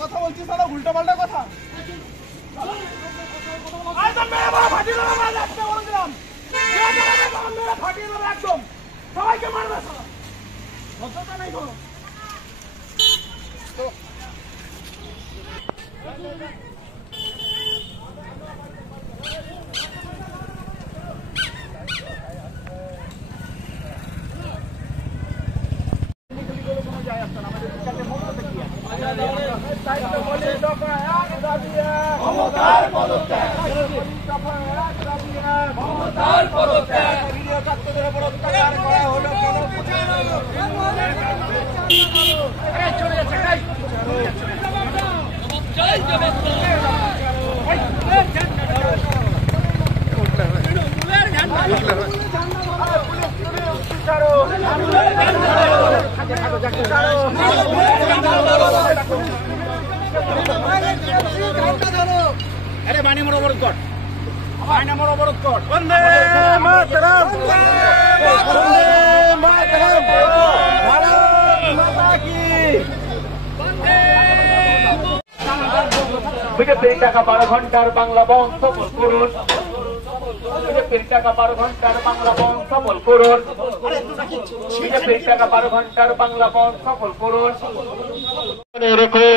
কথা বলছিস উল্টা পাল্টা কথা ফাটিয়ে দেবে একদম সবাইকে মারবে ভদ্রতা নেই কোনো अरे बाणी मोर अवरोध कर बाणी मोर अवरोध कर वंदे मातरम वंदे मातरम भारत माता की वंदे বিজেপির টাকা 12 ঘন্টার বাংলা বন্ধ সফল করুন বিজেপির টাকা 12 ঘন্টার বাংলা বন্ধ সফল করুন বিজেপির টাকা 12 ঘন্টার বাংলা বন্ধ সফল করুন মনে রেখো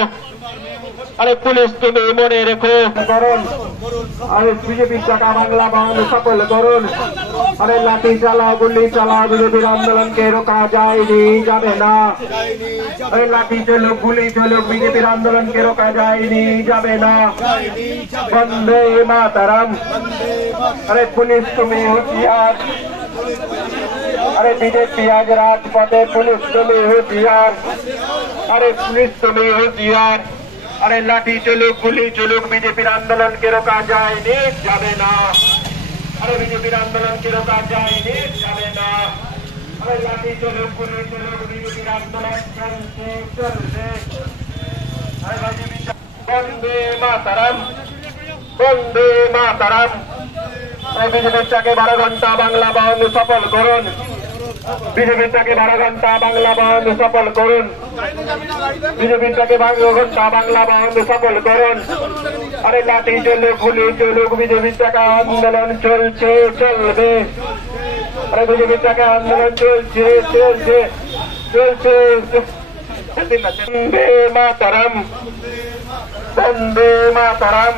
अरे पुलिस तुम्हें मने रेखो करुन अरे बीजेपी टाका बांगला बंद सफल करुन अरे लाठी चालाओ गुल्ली चालाओ बीजेपी आंदोलन के रोका जाएगी जाबे ना अरे लाठी चलो गुल्ली चलो बीजेपी आंदोलन के रोका जाएगी जाबे ना वंदे मातरम अरे पुलिस तुम्हें होशियार अरे बीजेपी आज राजपथे पुलिस तुम्हें होशियार अरे पुलिस तुम्हें होशियार अरे लाठी चलुक गुली चलुक बीजेपी आंदोलन के रोका जाएगी जाबे ना अरे बीजेपी आंदोलन के रोका जाएगी जाबे ना अरे लाठी चलुक गुली चलुक बीजेपी आंदोलन चलते अरे वंदे मातरम वंदे मातरम अरे बीजेपी के 12 घंटा बांगला बंद सफल करुन बीजेपी के 12 घंटा बांगला बंद सफल करुन बीजेपी के 12 घंटा बांगला बंद सफल करुन अरे लाठी चलुक गुली चलुक बीजेपी का आंदोलन चलছে चलবে अरे बीजेपी का आंदोलन चलছে चलছে चलছে वंदे मातरम वंदे मातरम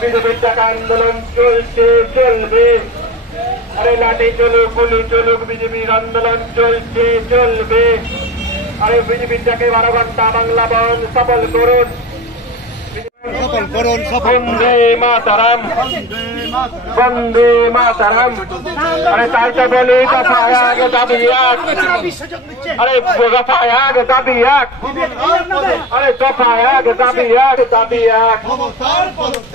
बीजेपी का आंदोलन चलছে चलবে अरे लाठी चलुक गुली चलुक बीजेपी आंदोलन चलছে चलবে अरे बीजेपी के 12 घंटा बांगला बंद सफल करुन वंदे मातरम वंदे मातरम अरे ताई तो बोली दफाया के दाबियात अरे दफाया के दाबियात अरे दफाया के दाबियात दाबियात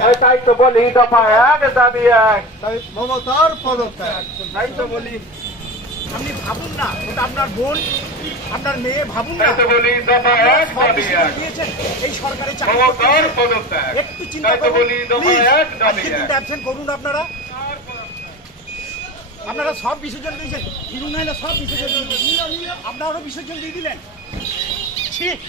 अरे ताई तो बोली दफाया के दाबियात মমতার পদত্যাগ তাই তো বলি আপনি ভাবুন না ওটা আপনার বোন আপনার মেয়ে ভাবুন না তো বলি দফায়াত দাবিয়াত দিয়েছেন এই সরকারের মমতার পদত্যাগ একটু চিন্তা তো বলি দফায়াত আজকে দাবিয়াত অ্যাবসেন্ট করুন আপনারা আপনারা সব বিসর্জন দিয়েছেন দিলুন না সব বিসর্জন আপনারাও বিসর্জন দিয়ে দিলেন ঠিক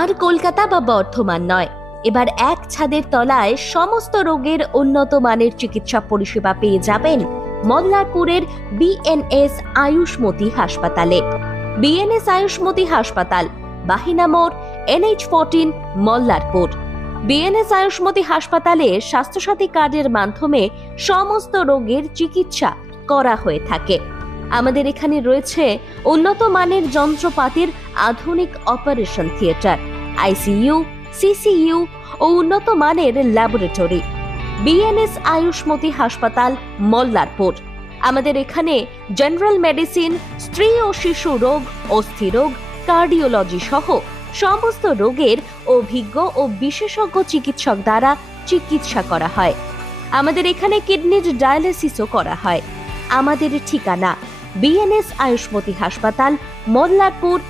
আর কলকাতা বা বর্ধমান নয়, এবার এক ছাদের তলায় সমস্ত রোগের উন্নত মানের চিকিৎসা পরিষেবা পেয়ে যাবেন মল্লারপুরের বিএনএস আয়ুষ্মতি হাসপাতালে। বিএনএস আয়ুষ্মতি হাসপাতাল, বাহিনা মোড়, NH14, মল্লারপুর। বিএনএস আয়ুষ্মতি হাসপাতালে স্বাস্থ্যসাথী কার্ডের মাধ্যমে সমস্ত রোগের চিকিৎসা করা হয়ে থাকে। আমাদের এখানে রয়েছে উন্নত মানের যন্ত্রপাতির আধুনিক অপারেশন থিয়েটার, ICU, CCU ও উন্নত মানের ল্যাবরেটরি। বিএনএস আয়ুষ্মতি হাসপাতাল, মল্লারপুর। আমাদের এখানে জেনারেল মেডিসিন, স্ত্রী ও শিশু রোগ, অস্থিরোগ, কার্ডিওলজি সহ সমস্ত রোগের অভিজ্ঞ ও বিশেষজ্ঞ চিকিৎসক দ্বারা চিকিৎসা করা হয়। আমাদের এখানে কিডনির ডায়ালিসিসও করা হয়। আমাদের ঠিকানা বিএনএস আয়ুষ্মতি হাসপাতাল, মল্লারপুর,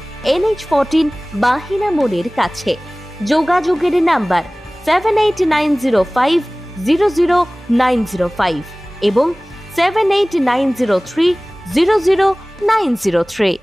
NH14, বাহিনা মোড়ের কাছে। যোগাযোগের নাম্বার 7890500905 এবং 7890300903।